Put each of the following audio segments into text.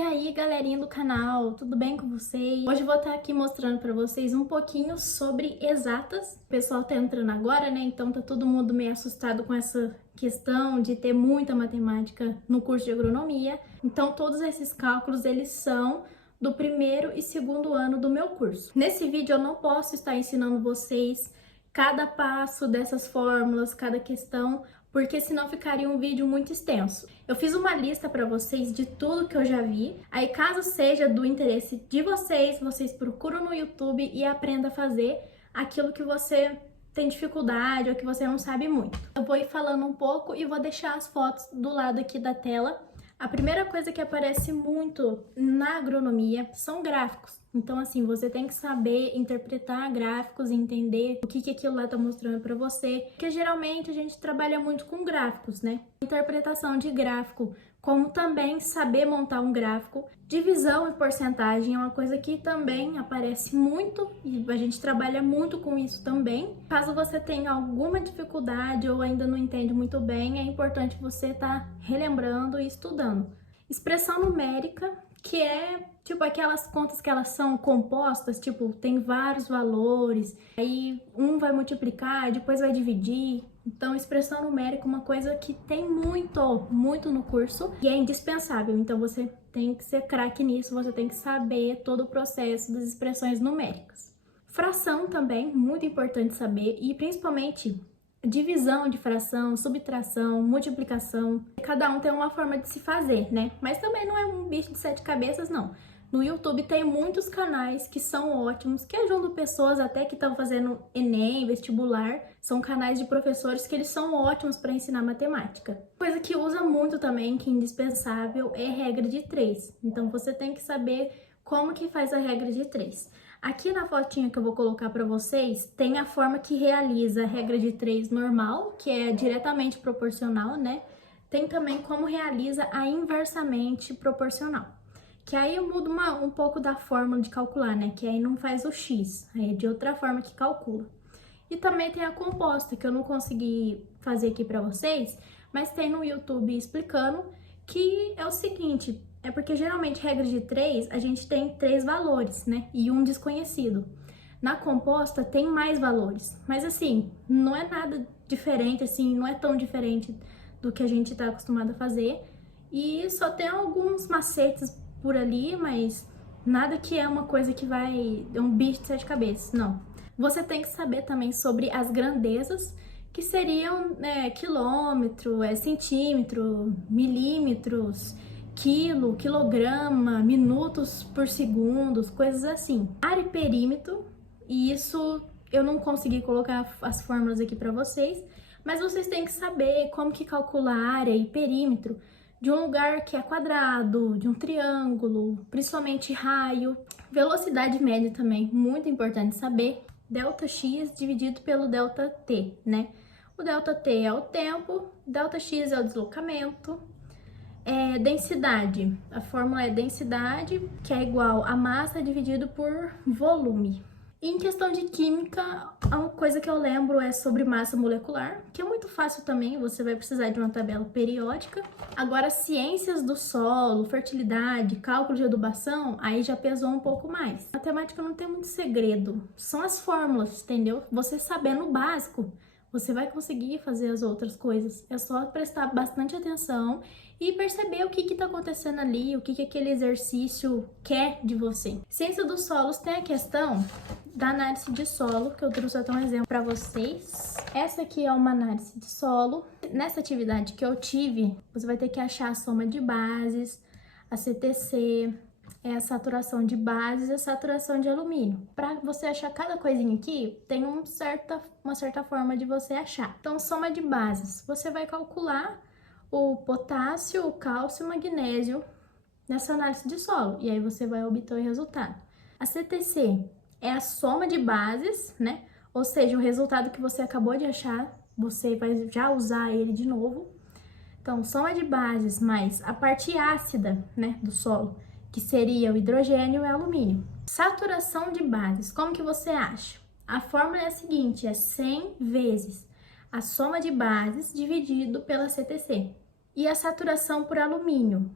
E aí, galerinha do canal, tudo bem com vocês? Hoje eu vou estar aqui mostrando para vocês um pouquinho sobre exatas. O pessoal tá entrando agora, né? Então tá todo mundo meio assustado com essa questão de ter muita matemática no curso de agronomia. Então todos esses cálculos, eles são do primeiro e segundo ano do meu curso. Nesse vídeo eu não posso estar ensinando vocês cada passo dessas fórmulas, cada questão, porque senão ficaria um vídeo muito extenso. Eu fiz uma lista para vocês de tudo que eu já vi. Aí, caso seja do interesse de vocês, vocês procuram no YouTube e aprendam a fazer aquilo que você tem dificuldade ou que você não sabe muito. Eu vou ir falando um pouco e vou deixar as fotos do lado aqui da tela. A primeira coisa que aparece muito na agronomia são gráficos. Então, assim, você tem que saber interpretar gráficos e entender o que aquilo lá tá mostrando para você. Porque geralmente a gente trabalha muito com gráficos, né? Interpretação de gráfico, como também saber montar um gráfico. Divisão e porcentagem é uma coisa que também aparece muito e a gente trabalha muito com isso também. Caso você tenha alguma dificuldade ou ainda não entende muito bem, é importante você estar relembrando e estudando. Expressão numérica, que é tipo aquelas contas que elas são compostas, tipo, tem vários valores, aí um vai multiplicar, depois vai dividir. Então, expressão numérica é uma coisa que tem muito no curso e é indispensável. Então, você tem que ser craque nisso, você tem que saber todo o processo das expressões numéricas. Fração também, muito importante saber, e principalmente divisão de fração, subtração, multiplicação. Cada um tem uma forma de se fazer, né? Mas também não é um bicho de 7 cabeças, não. No YouTube tem muitos canais que são ótimos, que ajudam pessoas até que estão fazendo Enem, vestibular. São canais de professores que eles são ótimos para ensinar matemática. Coisa que usa muito também, que é indispensável, é regra de 3. Então você tem que saber como que faz a regra de 3. Aqui na fotinha que eu vou colocar para vocês, tem a forma que realiza a regra de 3 normal, que é diretamente proporcional, né? Tem também como realiza a inversamente proporcional. Que aí eu mudo um pouco da fórmula de calcular, né? Que aí não faz o x, aí é de outra forma que calcula. E também tem a composta, que eu não consegui fazer aqui para vocês, mas tem no YouTube explicando que é o seguinte, é porque geralmente regra de 3, a gente tem 3 valores, né? E um desconhecido. Na composta tem mais valores, mas assim, não é nada diferente, assim, não é tão diferente do que a gente tá acostumado a fazer. E só tem alguns macetes por ali, mas nada que é uma coisa que vai... é um bicho de 7 cabeças, não. Você tem que saber também sobre as grandezas, que seriam quilômetro, centímetro, milímetros, quilo, quilograma, minutos por segundo, coisas assim. Área e perímetro, e isso eu não consegui colocar as fórmulas aqui para vocês, mas vocês têm que saber como que calcula área e perímetro de um lugar que é quadrado, de um triângulo, principalmente raio. Velocidade média também, muito importante saber. Δx dividido pelo ΔT, né? O ΔT é o tempo, Δx é o deslocamento. Densidade, a fórmula é densidade, que é igual a massa dividido por volume. E em questão de química, uma coisa que eu lembro é sobre massa molecular, que é muito fácil também, você vai precisar de uma tabela periódica. Agora, ciências do solo, fertilidade, cálculo de adubação, aí já pesou um pouco mais. Matemática não tem muito segredo, são as fórmulas, entendeu? Você sabendo o básico, você vai conseguir fazer as outras coisas. É só prestar bastante atenção e perceber o que está acontecendo ali, o que aquele exercício quer de você. Ciência dos solos tem a questão da análise de solo, que eu trouxe até um exemplo para vocês. Essa aqui é uma análise de solo. Nessa atividade que eu tive, você vai ter que achar a soma de bases, a CTC, a saturação de bases e a saturação de alumínio. Para você achar cada coisinha aqui, tem uma certa forma de você achar. Então, soma de bases, você vai calcular o potássio, o cálcio e o magnésio nessa análise de solo, e aí você vai obter o resultado. A CTC é a soma de bases, né? Ou seja, o resultado que você acabou de achar, você vai já usar ele de novo. Então, soma de bases mais a parte ácida, né, do solo, que seria o hidrogênio e o alumínio. Saturação de bases, como que você acha? A fórmula é a seguinte, é 100 vezes a soma de bases dividido pela CTC. E a saturação por alumínio?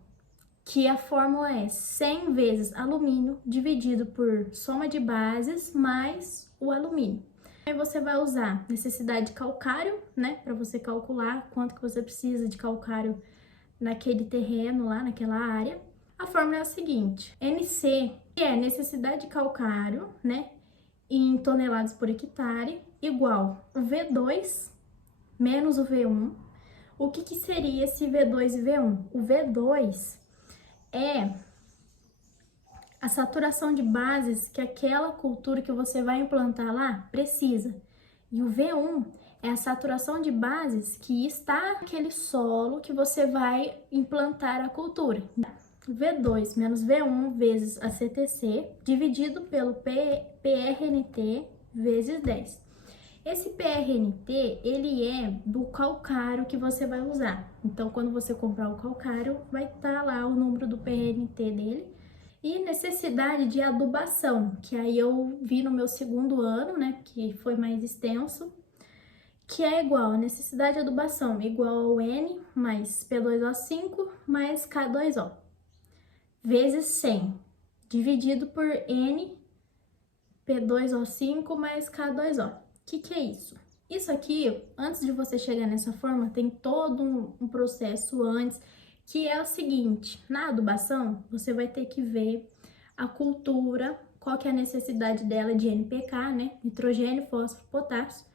que a fórmula é 100 vezes alumínio dividido por soma de bases mais o alumínio. Aí você vai usar necessidade de calcário, né, para você calcular quanto que você precisa de calcário naquele terreno lá, naquela área. A fórmula é a seguinte: NC, que é necessidade de calcário, né, em toneladas por hectare, igual o V2 menos o V1. O que que seria esse V2 e V1? O V2 é a saturação de bases que aquela cultura que você vai implantar lá precisa. E o V1 é a saturação de bases que está naquele solo que você vai implantar a cultura. V2 menos V1 vezes a CTC dividido pelo PRNT vezes 10. Esse PRNT, ele é do calcário que você vai usar. Então, quando você comprar o calcário, vai estar lá o número do PRNT dele. E necessidade de adubação, que aí eu vi no meu segundo ano, né, que foi mais extenso, que é igual a necessidade de adubação, igual ao N mais P2O5 mais K2O, vezes 100, dividido por N P2O5 mais K2O. O que é isso? Isso aqui, antes de você chegar nessa forma, tem todo um processo antes, que é o seguinte: na adubação, você vai ter que ver a cultura, qual que é a necessidade dela de NPK, né? Nitrogênio, fósforo, potássio,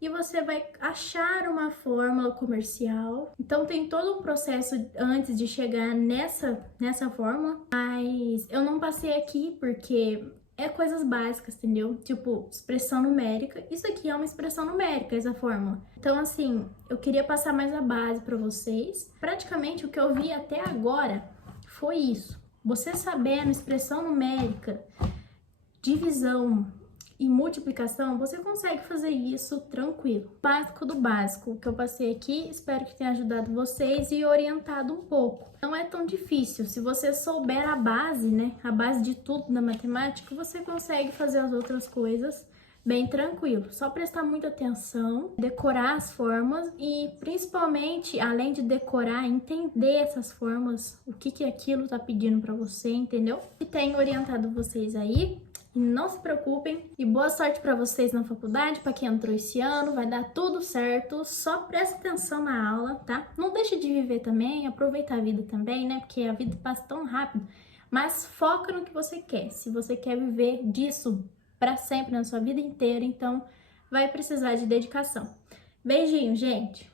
e você vai achar uma fórmula comercial. Então tem todo um processo antes de chegar nessa fórmula, mas eu não passei aqui porque é coisas básicas, entendeu? Tipo, expressão numérica. Isso aqui é uma expressão numérica, essa fórmula. Então, assim, eu queria passar mais a base para vocês. Praticamente o que eu vi até agora foi isso. Você sabendo expressão numérica, divisão e multiplicação, você consegue fazer isso tranquilo. Básico do básico que eu passei aqui, espero que tenha ajudado vocês e orientado um pouco. Não é tão difícil, se você souber a base, né, a base de tudo da matemática, você consegue fazer as outras coisas bem tranquilo. Só prestar muita atenção, decorar as formas e principalmente, além de decorar, entender essas formas, o que aquilo tá pedindo para você, entendeu? E tenho orientado vocês aí. Não se preocupem e boa sorte para vocês na faculdade, para quem entrou esse ano, vai dar tudo certo, só presta atenção na aula, tá? Não deixe de viver também, aproveita a vida também, né? Porque a vida passa tão rápido, mas foca no que você quer. Se você quer viver disso para sempre, na sua vida inteira, então vai precisar de dedicação. Beijinho, gente!